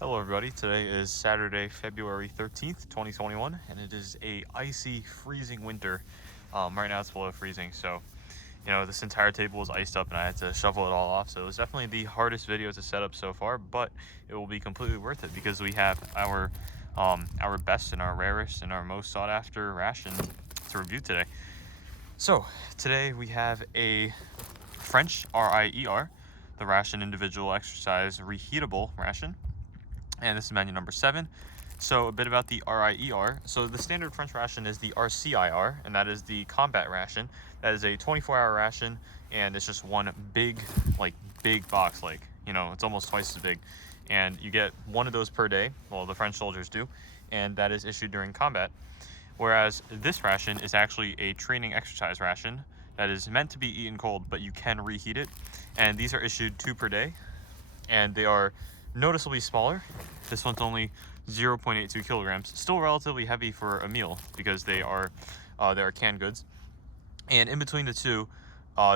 Hello everybody, today is Saturday, February 13th, 2021, and it is a icy, freezing winter. Right now it's below freezing, so, this entire table was iced up and I had to shovel it all off, so it was definitely the hardest video to set up so far, but it will be completely worth it because we have our best and our rarest and our most sought after ration to review today. So, today we have a French RIER, the Ration Individual Exercise Reheatable Ration. And this is menu number 7. So a bit about the RIER. So the standard French ration is the RCIR, and that is the combat ration. That is a 24-hour ration, and it's just one big box, it's almost twice as big. And you get one of those per day, well, the French soldiers do, and that is issued during combat. Whereas this ration is actually a training exercise ration that is meant to be eaten cold, but you can reheat it. And these are issued 2 per day, and they are noticeably smaller. This one's only 0.82 kilograms, still relatively heavy for a meal because they are canned goods. And in between the two,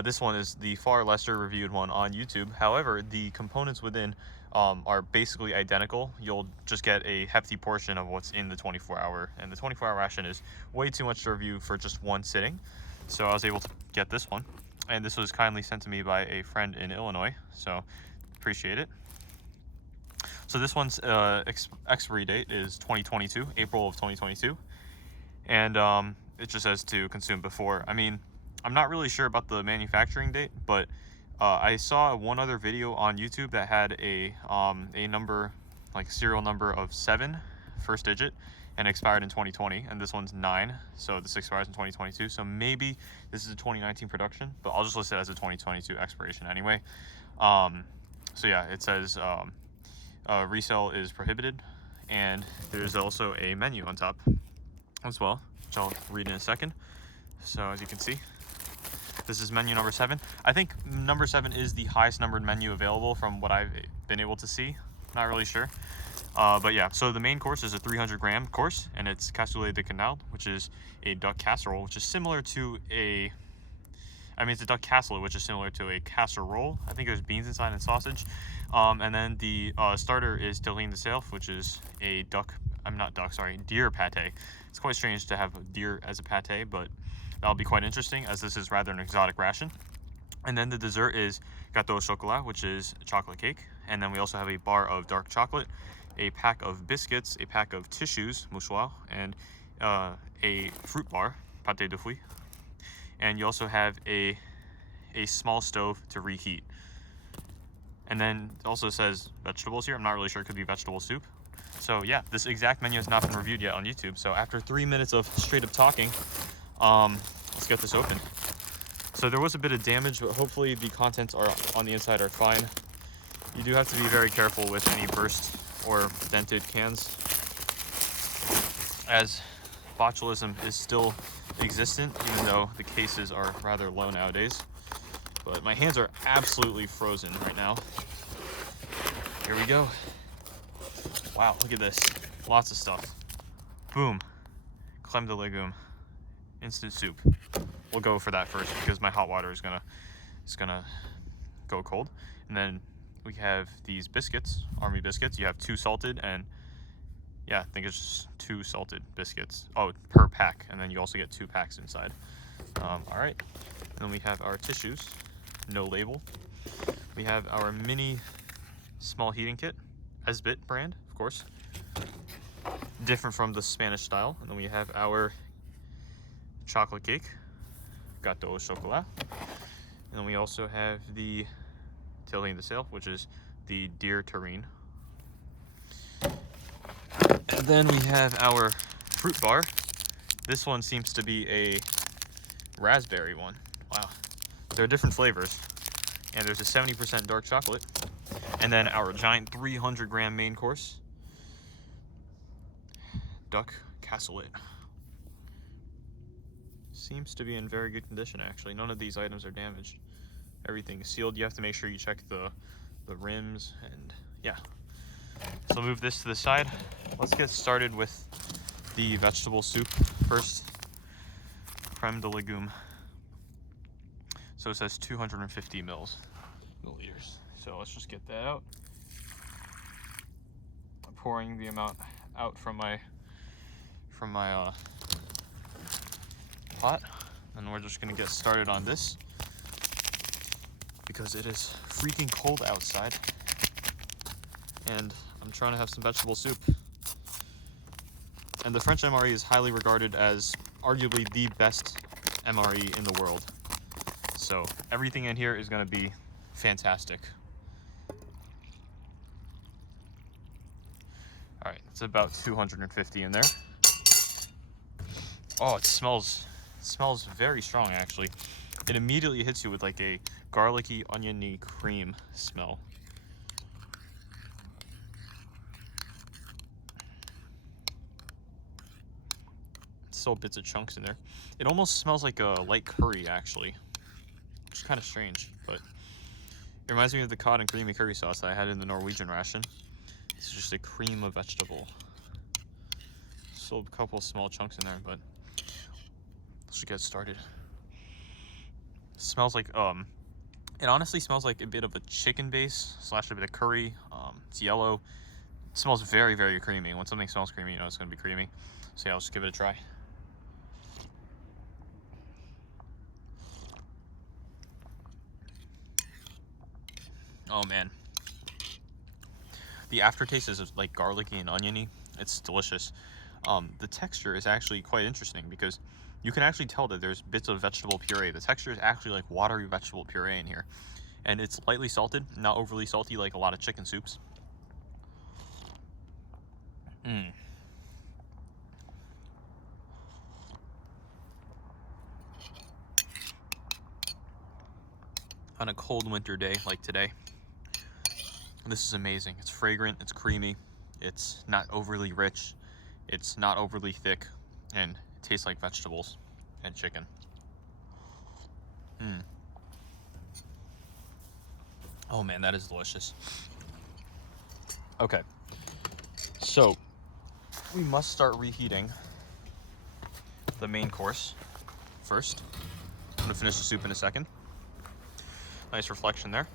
this one is the far lesser reviewed one on YouTube. However, the components within are basically identical. You'll just get a hefty portion of what's in the 24-hour, and the 24-hour ration is way too much to review for just one sitting. So I was able to get this one, and this was kindly sent to me by a friend in Illinois, so appreciate it. So this one's expiry date is 2022, April of 2022, and it just says to consume before. I mean, I'm not really sure about the manufacturing date, but I saw one other video on YouTube that had a number, serial number of 7, first digit, and expired in 2020, and this one's 9, so this expires in 2022. So maybe this is a 2019 production, but I'll just list it as a 2022 expiration anyway. So yeah, it says resale is prohibited, and there's also a menu on top as well, which I'll read in a second. So as you can see, this is menu number 7. I think number 7 is the highest numbered menu available from what I've been able to see. Not really sure. But yeah, so the main course is a 300-gram course, and it's Cassoulet de Canal, which is a duck casserole, which is similar to it's a duck cassoulet, which is similar to a casserole. I think there's beans inside and sausage. And then the starter is Terrine de Self, which is a deer pate. It's quite strange to have deer as a pate, but that'll be quite interesting as this is rather an exotic ration. And then the dessert is gâteau au chocolat, which is chocolate cake. And then we also have a bar of dark chocolate, a pack of biscuits, a pack of tissues, mouchoir, and a fruit bar, pate de fruits. And you also have a small stove to reheat. And then it also says vegetables here. I'm not really sure, it could be vegetable soup. So yeah, this exact menu has not been reviewed yet on YouTube. So after 3 minutes of straight up talking, let's get this open. So there was a bit of damage, but hopefully the contents are on the inside are fine. You do have to be very careful with any burst or dented cans, as botulism is still existent, even though the cases are rather low nowadays. But my hands are absolutely frozen right now. Here we go. Wow, look at this. Lots of stuff. Boom. Crème de légumes. Instant soup. We'll go for that first because my hot water is gonna go cold. And then we have these biscuits, army biscuits. You have 2 salted and yeah, I think it's just 2 salted biscuits. Oh, per pack, and then you also get 2 packs inside. All right, then we have our tissues, no label. We have our mini small heating kit, Esbit brand, of course. Different from the Spanish style. And then we have our chocolate cake, gâteau au chocolat. And then we also have the Terrine de Self, which is the deer terrine. And then we have our fruit bar. This one seems to be a raspberry one. Wow. There are different flavors. And there's a 70% dark chocolate. And then our giant 300-gram main course, duck cassoulet. Seems to be in very good condition, actually. None of these items are damaged. Everything is sealed. You have to make sure you check the rims, and yeah. So move this to the side. Let's get started with the vegetable soup first. Crème de légumes. So it says 250 milliliters. So let's just get that out. pouring the amount out from my pot, and we're just gonna get started on this because it is freaking cold outside and I'm trying to have some vegetable soup. And the French MRE is highly regarded as arguably the best MRE in the world. So everything in here is going to be fantastic. All right, it's about 250 in there. Oh, it smells very strong actually. It immediately hits you with like a garlicky, oniony cream smell. Still bits of chunks in there. It almost smells like a light curry actually, which is kind of strange, but it reminds me of the cod and creamy curry sauce that I had in the Norwegian ration. It's just a cream of vegetable. Still a couple of small chunks in there, but let's just get started. It smells like it honestly smells like a bit of a chicken base slash a bit of curry. It's yellow. It smells very, very creamy. When something smells creamy, you know it's gonna be creamy. So yeah, I'll just give it a try. Oh man, the aftertaste is like garlicky and oniony. It's delicious. The texture is actually quite interesting because you can actually tell that there's bits of vegetable puree. The texture is actually like watery vegetable puree in here, and it's lightly salted, not overly salty like a lot of chicken soups. On a cold winter day like today, this is amazing. It's fragrant, it's creamy, it's not overly rich, it's not overly thick, and it tastes like vegetables and chicken. Oh man, that is delicious. Okay, so we must start reheating the main course first. I'm gonna finish the soup in a second. Nice reflection there.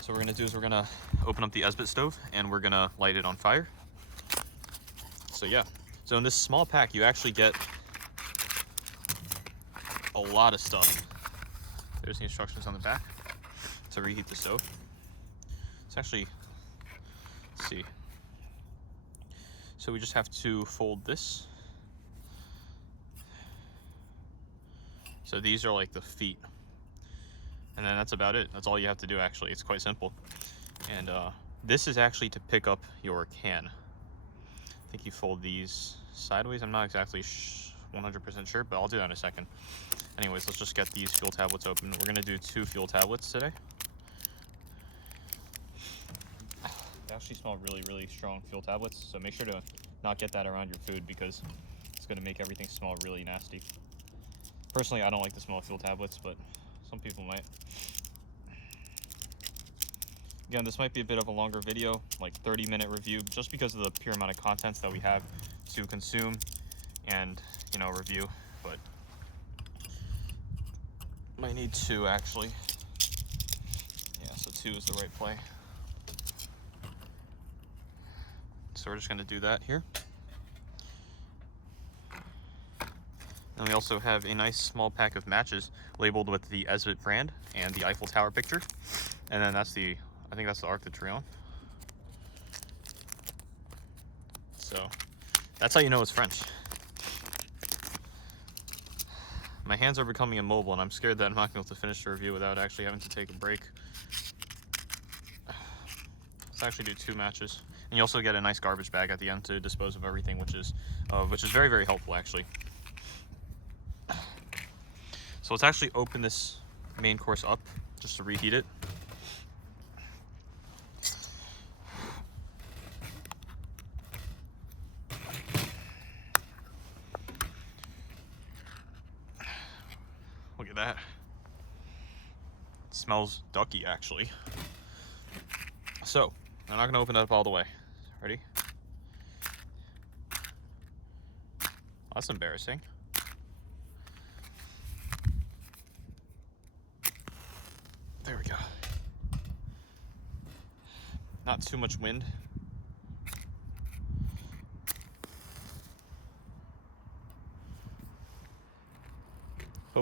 So what we're gonna do is we're gonna open up the Esbit stove and we're gonna light it on fire. So yeah, so in this small pack you actually get a lot of stuff. There's the instructions on the back to reheat the stove. It's actually, let's see. So we just have to fold this. So these are like the feet. And then that's about it. That's all you have to do actually. It's quite simple. And this is actually to pick up your can. I think you fold these sideways. I'm not exactly 100% sure, but I'll do that in a second. Anyways, let's just get these fuel tablets open. We're gonna do 2 fuel tablets today. They actually smell really, really strong, fuel tablets. So make sure to not get that around your food because it's gonna make everything smell really nasty. Personally, I don't like the smell of fuel tablets, but some people might. Again, this might be a bit of a longer video, like 30-minute review, just because of the pure amount of contents that we have to consume and, you know, review, but might need 2 actually. Yeah, so 2 is the right play. So we're just gonna do that here. And we also have a nice small pack of matches labeled with the Esbit brand and the Eiffel Tower picture. And then that's the, I think that's the Arc de Triomphe. So that's how you know it's French. My hands are becoming immobile and I'm scared that I'm not going to be able to finish the review without actually having to take a break. Let's actually do 2 matches. And you also get a nice garbage bag at the end to dispose of everything, which is very, very helpful actually. So let's actually open this main course up just to reheat it. Look at that. It smells ducky actually. So I'm not gonna open it up all the way. Ready? That's embarrassing. There we go. Not too much wind.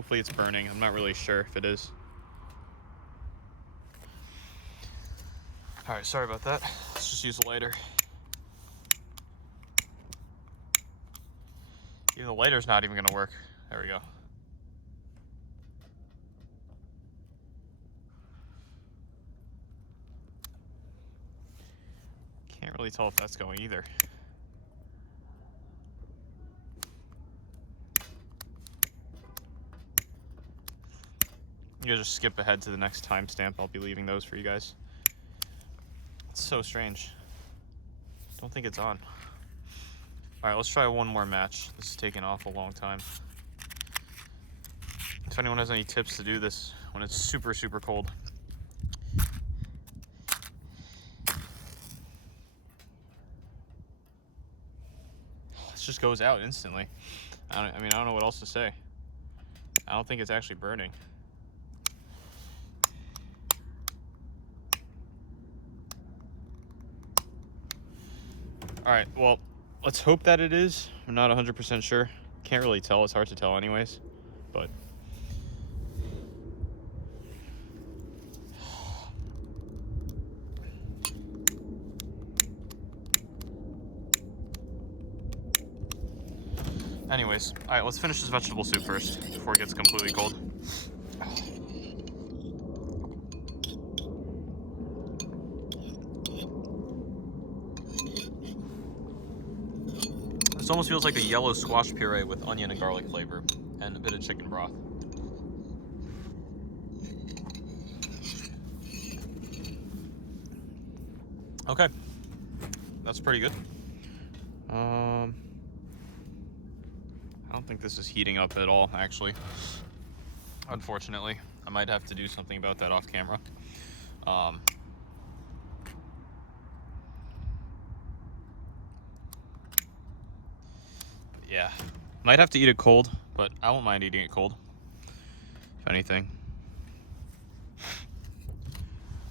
Hopefully it's burning. I'm not really sure if it is. All right, sorry about that. Let's just use a lighter. Even the lighter's not even gonna work. There we go. Can't really tell if that's going either. You guys just skip ahead to the next timestamp. I'll be leaving those for you guys. It's so strange. Don't think it's on. All right, let's try one more match. This is taking off a long time. If anyone has any tips to do this when it's super, super cold. This just goes out instantly. I mean, I don't know what else to say. I don't think it's actually burning. All right, well, let's hope that it is. I'm not 100% sure. Can't really tell. It's hard to tell anyways, but. Anyways, all right, let's finish this vegetable soup first before it gets completely cold. This almost feels like a yellow squash puree with onion and garlic flavor and a bit of chicken broth. Okay, that's pretty good. I don't think this is heating up at all, actually. Unfortunately, I might have to do something about that off camera. Yeah, might have to eat it cold, but I won't mind eating it cold, if anything.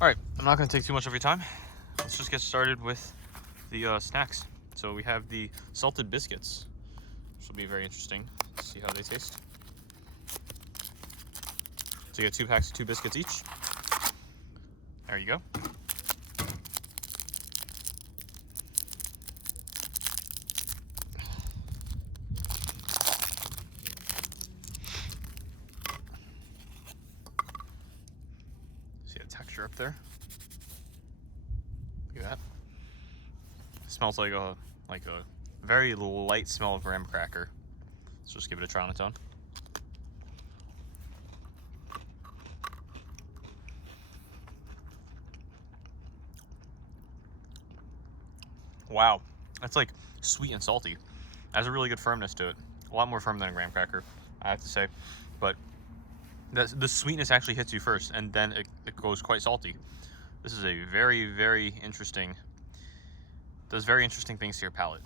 All right, I'm not gonna take too much of your time. Let's just get started with the snacks. So we have the salted biscuits, which will be very interesting to see how they taste. So you get 2 packs of 2 biscuits each. There you go. See the texture up there? Look at that. It smells like a very light smell of graham cracker. Let's just give it a try on its own. Wow, that's like sweet and salty. It has a really good firmness to it. A lot more firm than a graham cracker, I have to say. But the sweetness actually hits you first, and then it goes quite salty. This is a very, very interesting, does very interesting things to your palate.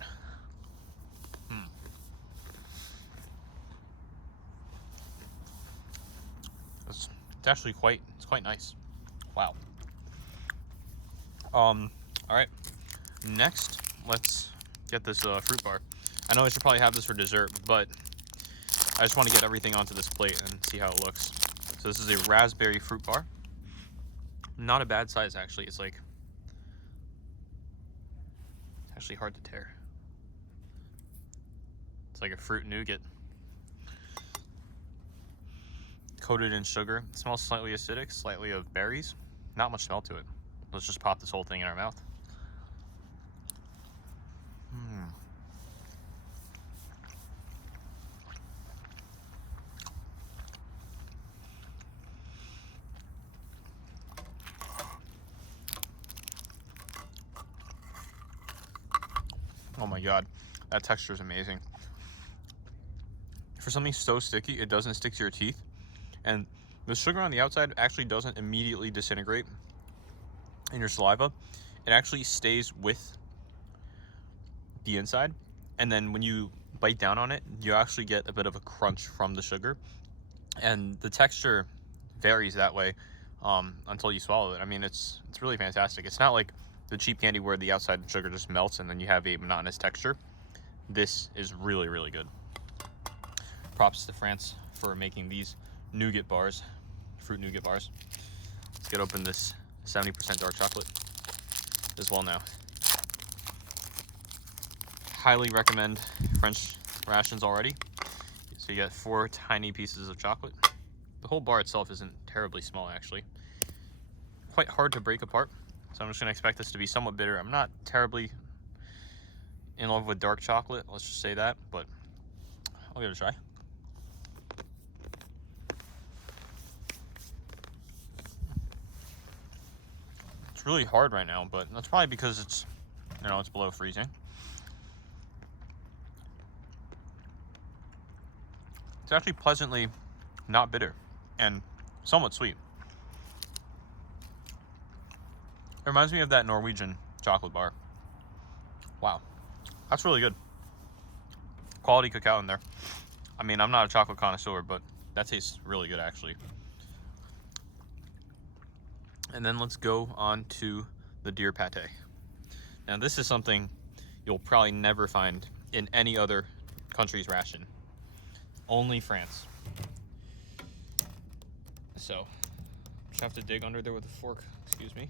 It's actually quite nice. Wow. All right. Next, let's get this fruit bar. I know I should probably have this for dessert, but I just want to get everything onto this plate and see how it looks. So this is a raspberry fruit bar. Not a bad size, actually. It's actually hard to tear. It's like a fruit nougat. Coated in sugar. It smells slightly acidic, slightly of berries. Not much smell to it. Let's just pop this whole thing in our mouth. Oh my god, that texture is amazing. For something so sticky, it doesn't stick to your teeth, and the sugar on the outside actually doesn't immediately disintegrate in your saliva. It actually stays with the inside, and then when you bite down on it, you actually get a bit of a crunch from the sugar, and the texture varies that way until you swallow it. I mean, it's really fantastic. It's not like the cheap candy where the outside sugar just melts and then you have a monotonous texture. This is really, really good. Props to France for making these nougat bars, fruit nougat bars. Let's get open this 70% dark chocolate as well now. Highly recommend French rations already. So you got 4 tiny pieces of chocolate. The whole bar itself isn't terribly small, actually. Quite hard to break apart, so I'm just gonna expect this to be somewhat bitter. I'm not terribly in love with dark chocolate, let's just say that, but I'll give it a try. It's really hard right now, but that's probably because it's, you know, it's below freezing. It's actually pleasantly not bitter and somewhat sweet. It reminds me of that Norwegian chocolate bar. Wow, that's really good. Quality cacao in there. I mean, I'm not a chocolate connoisseur, but that tastes really good actually. And then let's go on to the deer pate. Now this is something you'll probably never find in any other country's ration. Only France. So, just have to dig under there with a fork, excuse me.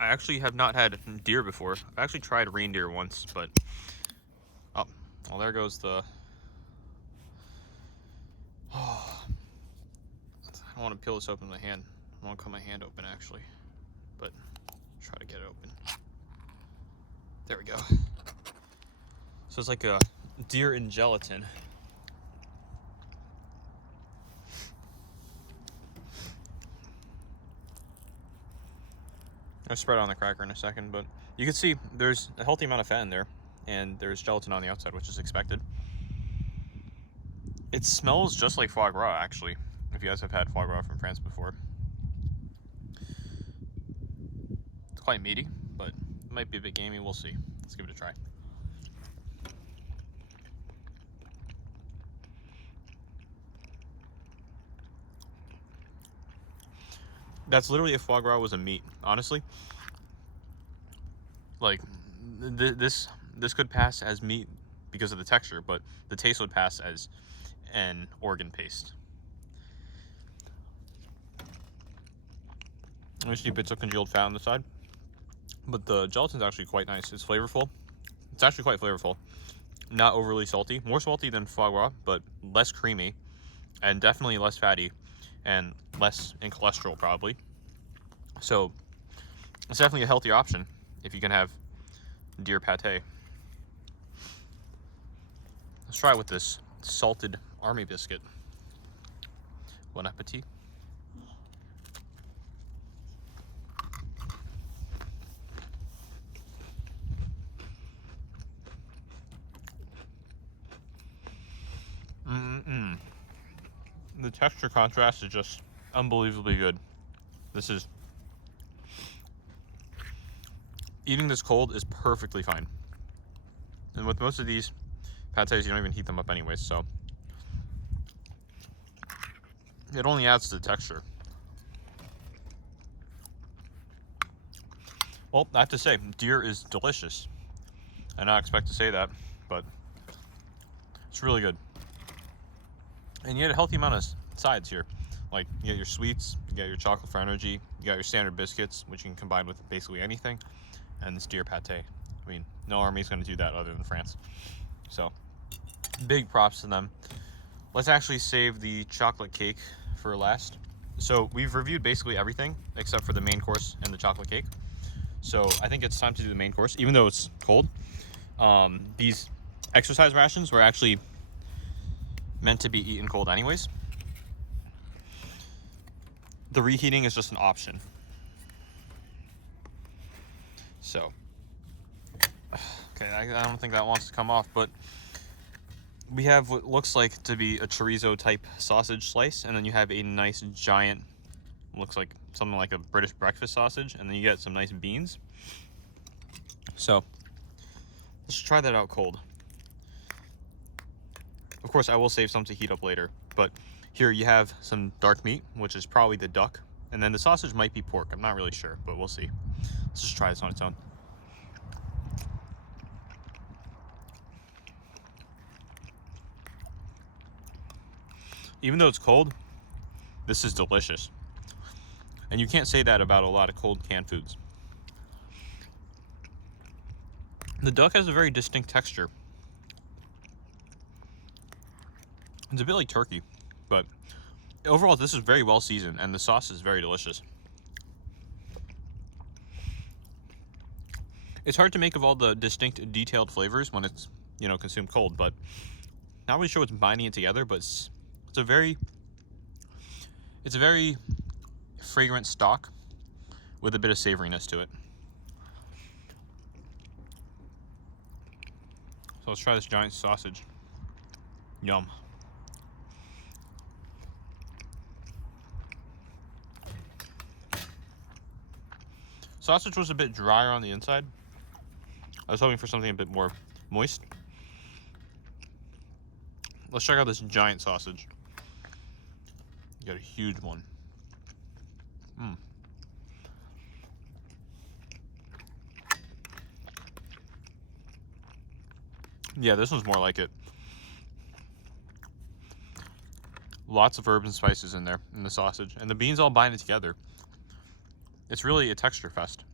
I actually have not had deer before. I've actually tried reindeer once, but oh, well there goes the, oh, I don't want to peel this open with my hand. I want to cut my hand open actually, but try to get it open. There we go. So it's like a deer in gelatin. I'll spread it on the cracker in a second, but you can see there's a healthy amount of fat in there, and there's gelatin on the outside, which is expected. It smells just like foie gras, actually, if you guys have had foie gras from France before. It's quite meaty, but it might be a bit gamey, we'll see. Let's give it a try. That's literally if foie gras was a meat, honestly. Like, this could pass as meat because of the texture, but the taste would pass as an organ paste. I see bits of congealed fat on the side, but the gelatin's actually quite nice. It's flavorful. It's actually quite flavorful. Not overly salty. More salty than foie gras, but less creamy, and definitely less fatty, and less in cholesterol probably. So it's definitely a healthier option if you can have deer pate. Let's try it with this salted army biscuit. Bon appetit. The texture contrast is just unbelievably good. This is, eating this cold is perfectly fine. And with most of these pates, you don't even heat them up anyways, so it only adds to the texture. Well, I have to say, deer is delicious. I did not expect to say that, but it's really good. And you get a healthy amount of sides here. Like, you get your sweets, you get your chocolate for energy, you got your standard biscuits, which you can combine with basically anything, and this deer pate. I mean, no army's going to do that other than France. So, big props to them. Let's actually save the chocolate cake for last. So, we've reviewed basically everything except for the main course and the chocolate cake. So, I think it's time to do the main course, even though it's cold. These exercise rations were actually meant to be eaten cold anyways. The reheating is just an option. So, okay, I don't think that wants to come off, but we have what looks like to be a chorizo type sausage slice, and then you have a nice giant, looks like something like a British breakfast sausage, and then you get some nice beans. So, let's try that out cold. Of course, I will save some to heat up later, but here you have some dark meat, which is probably the duck, and then the sausage might be pork. I'm not really sure, but we'll see. Let's just try this on its own. even though it's cold, this is delicious. And you can't say that about a lot of cold canned foods. The duck has a very distinct texture. It's a bit like turkey, but overall this is very well seasoned and the sauce is very delicious. It's hard to make of all the distinct detailed flavors when it's, you know, consumed cold, but not really sure what's binding it together, but it's a very fragrant stock with a bit of savoriness to it. So let's try this giant sausage. Yum. Sausage was a bit drier on the inside. I was hoping for something a bit more moist. Let's check out this giant sausage. You got a huge one. Yeah, this one's more like it. Lots of herbs and spices in there, in the sausage. And the beans all bind it together. It's really a texture fest.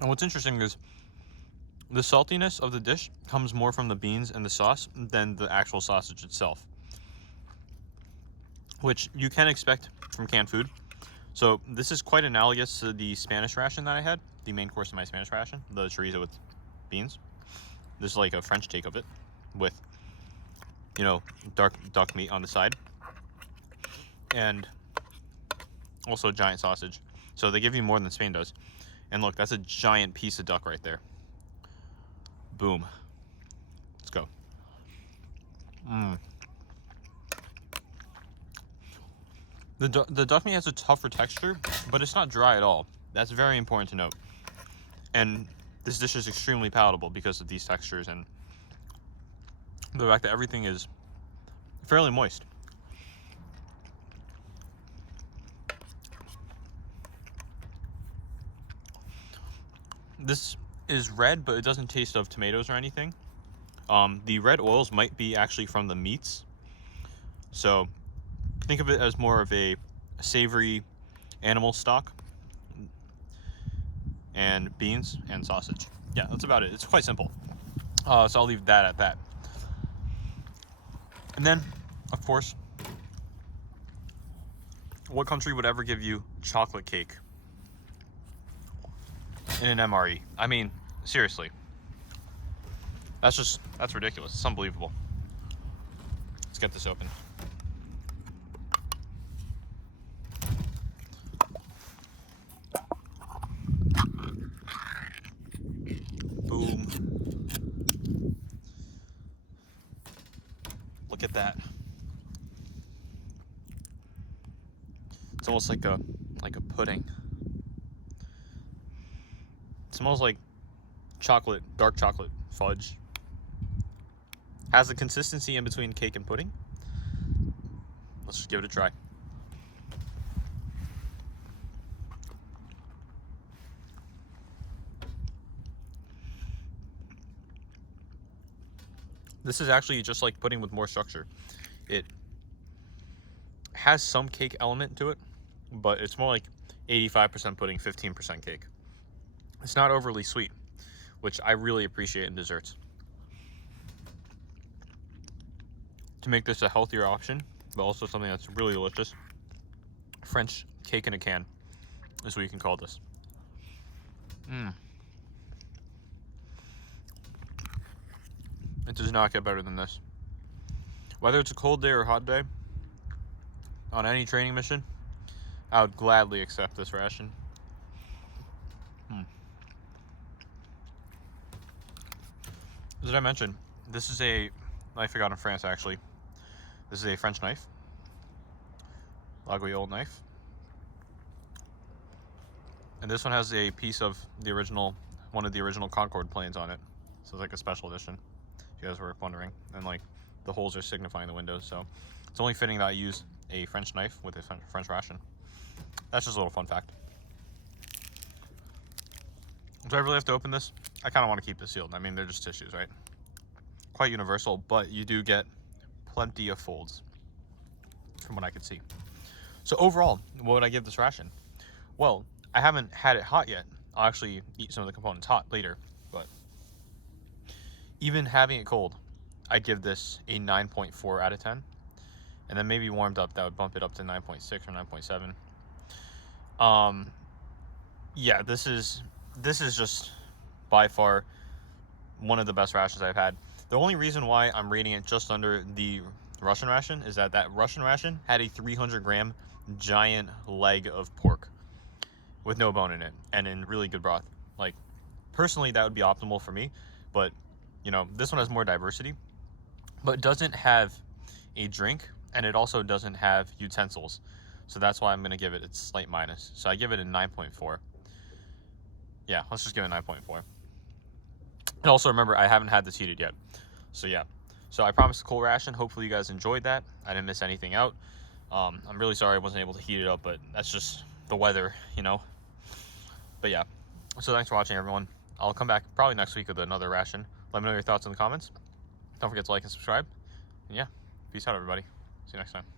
And what's interesting is the saltiness of the dish comes more from the beans and the sauce than the actual sausage itself, which you can expect from canned food. So this is quite analogous to the Spanish ration that I had, the main course of my Spanish ration, the chorizo with beans. This is like a French take of it with, you know, dark duck meat on the side and also a giant sausage. So they give you more than Spain does. And look, that's a giant piece of duck right there. Boom. Let's go. The duck meat has a tougher texture, but it's not dry at all. That's very important to note. And this dish is extremely palatable because of these textures and the fact that everything is fairly moist. This is red, but it doesn't taste of tomatoes or anything. The red oils might be actually from the meats. So think of it as more of a savory animal stock and beans and sausage. Yeah, that's about it. It's quite simple. So I'll leave that at that. And then, of course, what country would ever give you chocolate cake in an MRE? I mean, seriously. That's ridiculous. It's unbelievable. Let's get this open. Boom. Look at that. It's almost like a pudding. It smells like chocolate, dark chocolate fudge. Has the consistency in between cake and pudding. Let's just give it a try. This is actually just like pudding with more structure. It has some cake element to it, but it's more like 85% pudding, 15% cake. It's not overly sweet, which I really appreciate in desserts. To make this a healthier option, but also something that's really delicious, French cake in a can is what you can call this. It does not get better than this. Whether it's a cold day or a hot day, on any training mission, I would gladly accept this ration. As I mentioned, this is a knife I got in France, actually. This is a French knife. Laguiole knife. And this one has a piece of one of the original Concorde planes on it. So it's like a special edition, if you guys were wondering. And like, the holes are signifying the windows, so it's only fitting that I use a French knife with a French ration. That's just a little fun fact. Do I really have to open this? I kind of want to keep this sealed. I mean, they're just tissues, right? quite universal, but you do get plenty of folds from what I could see. So overall, what would I give this ration? Well, I haven't had it hot yet. I'll actually eat some of the components hot later, but even having it cold, I'd give this a 9.4 out of 10. And then maybe warmed up, that would bump it up to 9.6 or 9.7. Yeah, this is just by far one of the best rations I've had. The only reason why I'm rating it just under the Russian ration is that Russian ration had a 300-gram giant leg of pork with no bone in it and in really good broth. Like, personally, that would be optimal for me, but you know, this one has more diversity, but doesn't have a drink, and it also doesn't have utensils. So that's why I'm going to give it its slight minus. So I give it a 9.4. Yeah, let's just give it a 9.4. And also remember, I haven't had this heated yet. So yeah. So I promised a cool ration. Hopefully you guys enjoyed that. I didn't miss anything out. I'm really sorry I wasn't able to heat it up, but that's just the weather, you know. But yeah. So thanks for watching, everyone. I'll come back probably next week with another ration. Let me know your thoughts in the comments. Don't forget to like and subscribe. And yeah, peace out, everybody. See you next time.